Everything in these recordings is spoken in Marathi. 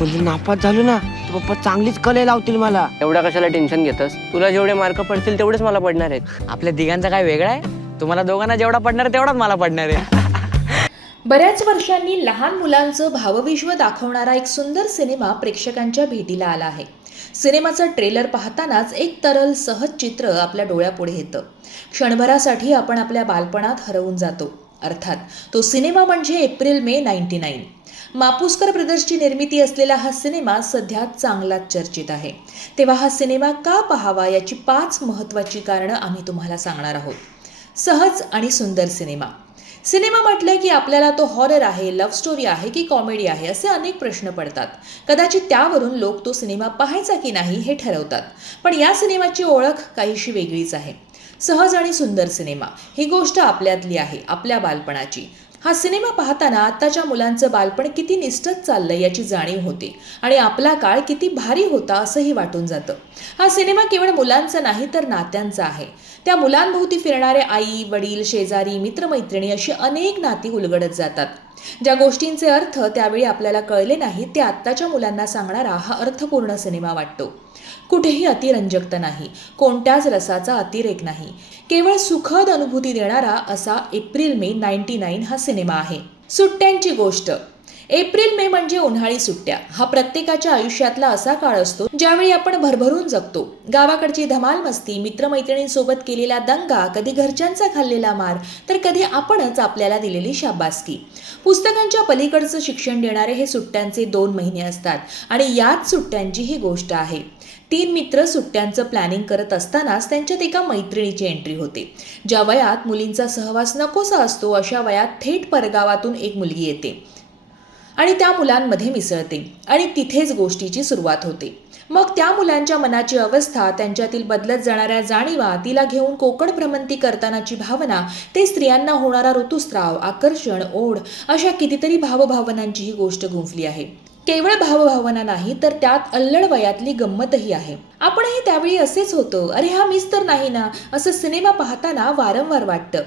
पण जर नापास झालो ना तर पप्पा चांगलीच कले लावतील मला. एवढा कशाला टेन्शन घेतस? तुला जेवढे मार्क पडतील तेवढेच मला पडणार आहेत. आपल्या तिघांचा काय वेगळा आहे? तुम्हाला दोघांना जेवढा पडणार तेवढाच मला पडणार आहे. बऱ्याच वर्षांनी लहान मुलांचं भावविश्व दाखवणारा एक सुंदर सिनेमा प्रेक्षकांच्या भेटीला आला आहे. सिनेमाचं ट्रेलर पाहतानाच एक तरल सहज चित्र आपल्या डोळ्यापुढे येतं. क्षणभरासाठी आपण आपल्या बालपणात हरवून जातो. अर्थात तो सिनेमा म्हणजे April May ninety nine. Mapuskar ब्रदर्सची निर्मिती असलेला हा सिनेमा सध्या चांगलाच चर्चित आहे. तेव्हा हा सिनेमा का पाहावा याची पाच महत्त्वाची कारणं आम्ही तुम्हाला सांगणार आहोत. सहज आणि सुंदर सिनेमा. सिनेमा म्हटलं की आपल्याला तो हॉरर आहे लव्ह स्टोरी आहे की कॉमेडी आहे असे अनेक प्रश्न पडतात. कदाचित त्यावरून लोक तो सिनेमा पाहायचा की नाही हे ठरवतात. पण या सिनेमाची ओळख काहीशी वेगळीच आहे. सहज आणि सुंदर सिनेमा. ही गोष्ट आपल्यातली आहे आपल्या बालपणाची. हा सिनेमा पाहताना आत्ताच्या मुलांचं बालपण किती निष्ठत चाललंय याची जाणीव होते आणि आपला काळ किती भारी होता असंही वाटून जातं. हा सिनेमा केवळ मुलांचा नाही तर नात्यांचा आहे. त्या मुलांभोवती फिरणारे आई वडील शेजारी मित्रमैत्रिणी अशी अनेक नाती उलगडत जातात. ज्या गोष्टींचे अर्थ त्यावेळी आपल्याला कळले नाहीत ते आत्ताच्या मुलांना सांगणारा हा अर्थपूर्ण सिनेमा वाटतो. कुठेही अतिरंजकता नाही कोणत्याच रसाचा अतिरेक नाही. केवळ सुखद अनुभूती देणारा असा एप्रिल मे नाईन्टी नाईन हा सिनेमा आहे. सुट्ट्यांची गोष्ट. एप्रिल मे म्हणजे उन्हाळी सुट्ट्या. हा प्रत्येकाच्या आयुष्यातला असा काळ असतो ज्यावेळी आपण भरभरून जगतो. गावाकडची धमाल मस्ती मित्रमैत्रिणींसोबत केलेला दंगा कधी घरच्यांचा खाल्लेला मार तर कधी आपणच आपल्याला दिलेली शाबासकी. पुस्तकांच्या पलीकडचं शिक्षण देणारे हे सुट्ट्यांचे दोन महिने असतात आणि याच सुट्ट्यांची ही गोष्ट आहे. तीन मित्र सुट्ट्यांचं प्लॅनिंग करत असतानाच त्यांच्यात एका मैत्रिणीची एंट्री होते. ज्या वयात मुलींचा सहवास नकोसा असतो अशा वयात थेट परगावातून एक मुलगी येते. आणि त्या मुलांमध्ये मिसळते आणि तिथेच गोष्टीची सुरुवात होते. मग त्या मुलांच्या मनाची अवस्था त्यांच्यातील बदलत जाणाऱ्या जाणीवा तिला घेऊन कोकण भ्रमंती करतानाची भावना ते स्त्रियांना होणारा ऋतुस्राव आकर्षण ओढ अशा कितीतरी भावभावनांची ही गोष्ट गुंफली आहे. केवळ भावभावना नाही तर त्यात अल्लड वयातली गंमतही आहे. आपणही त्यावेळी असेच होतो. अरे हा मीच तर नाही ना असं सिनेमा पाहताना वारंवार वाटतं.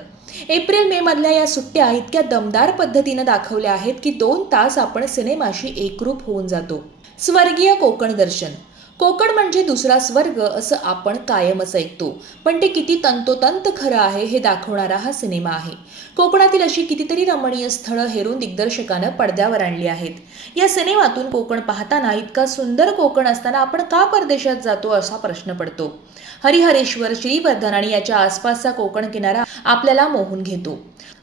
एप्रिल मे मधल्या या सुट्ट्या इतक्या दमदार पद्धतीनं दाखवल्या आहेत की दोन तास आपण सिनेमाशी एकरूप होऊन जातो. स्वर्गीय कोकण दर्शन. कोकण म्हणजे दुसरा स्वर्ग असं आपण कायमच ऐकतो. पण ते किती तंतोतंत खरं आहे हे दाखवणारा हा सिनेमा आहे. कोकणातील अशी कितीतरी रमणीय स्थळं हेरून दिग्दर्शकानं पडद्यावर आणली आहेत. या सिनेमातून कोकण पाहताना इतका सुंदर कोकण असताना आपण का परदेशात जातो असा प्रश्न पडतो. हरिहरेश्वर श्रीवर्धन आणि याच्या आसपासचा कोकण किनारा आपल्याला मोहून घेतो.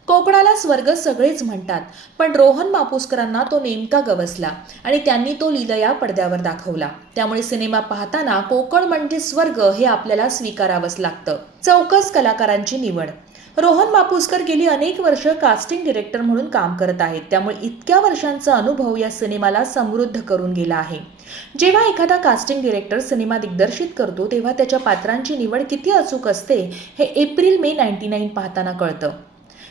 कोकणाला स्वर्ग सगळेच म्हणतात. पण रोहन मापुसकरांना तो नेमका गवसला आणि त्यांनी तो लिलया पडद्यावर दाखवला. त्यामुळे सिनेमा पाहताना कोकण म्हणजे स्वर्ग हे आपल्याला स्वीकारावंच लागतं. चौकस कलाकारांची निवड. रोहन मापुसकर गेली अनेक वर्ष कास्टिंग डिरेक्टर म्हणून काम करत आहेत. त्यामुळे इतक्या वर्षांचा अनुभव या सिनेमाला समृद्ध करून गेला आहे. जेव्हा एखादा कास्टिंग डिरेक्टर सिनेमा दिग्दर्शित करतो तेव्हा त्याच्या पात्रांची निवड किती अचूक असते हे एप्रिल मे नाईन्टी नाईन पाहताना कळतं.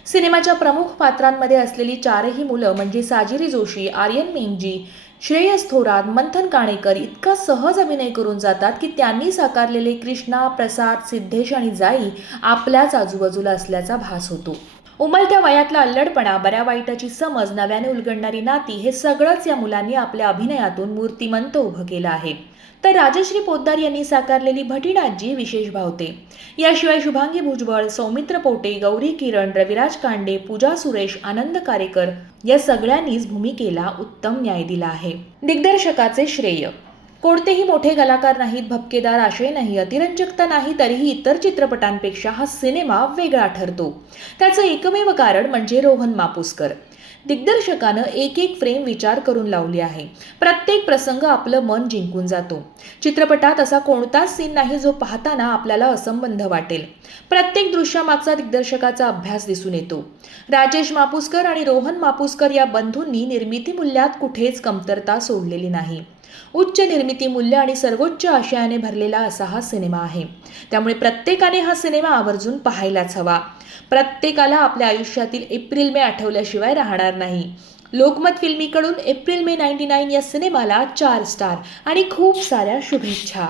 सिनेमाच्या प्रमुख पात्रांमध्ये असलेली चारही मुलं म्हणजे साजिरी जोशी आर्यन मेंगजी श्रेयस थोरात मंथन काणेकर इतका सहज अभिनय करून जातात की त्यांनी साकारलेले कृष्णा प्रसाद सिद्धेश आणि जाई आपल्याच आजूबाजूला असल्याचा भास होतो. उमलत्या वयातला अल्लडपणा बऱ्या वाईटाची समज नव्याने उलगडणारी नाती हे सगळंच या मुलांनी आपल्या अभिनयातून मूर्तिमंत उभं केलं आहे. तर राजश्री पोद्दार यांनी साकारलेली भटीणाजी विशेष भावते. याशिवाय शुभांगी भुजबळ सौमित्र पोटे गौरी किरण रविराज कांडे पूजा सुरेश आनंद कारेकर या सगळ्यांनीच भूमिकेला उत्तम न्याय दिला आहे. दिग्दर्शकाचे श्रेय. कोणतेही मोठे कलाकार नाहीत भपकेदार आशय नाही अतिरंजकता नाही तरीही इतर चित्रपटांपेक्षा हा सिनेमा वेगळा ठरतो. त्याचं एकमेव कारण म्हणजे रोहन मापुसकर. दिग्दर्शकानं एक एक फ्रेम विचार करून लावली आहे. प्रत्येक प्रसंग आपलं मन जिंकून जातो. चित्रपटात असा कोणताच सीन नाही जो पाहताना आपल्याला असंबंध वाटेल. प्रत्येक दृश्यामागचा दिग्दर्शकाचा अभ्यास दिसून येतो. राजेश मापुसकर आणि रोहन मापुसकर या बंधूंनी निर्मिती मूल्यात कुठेच कमतरता सोडलेली नाही. उच्च निर्मिती मूल्य आणि सर्वोच्च आशयाने भरलेला असा हा सिनेमा आहे. त्यामुळे प्रत्येकाने हा सिनेमा आवर्जून पाहायलाच हवा. प्रत्येकाला आपल्या आयुष्यातील एप्रिल मे आठवल्याशिवाय राहणार नाही. लोकमत फिल्मीकडून एप्रिल मे नाईन्टी नाईन या सिनेमाला चार स्टार आणि खूप साऱ्या शुभेच्छा.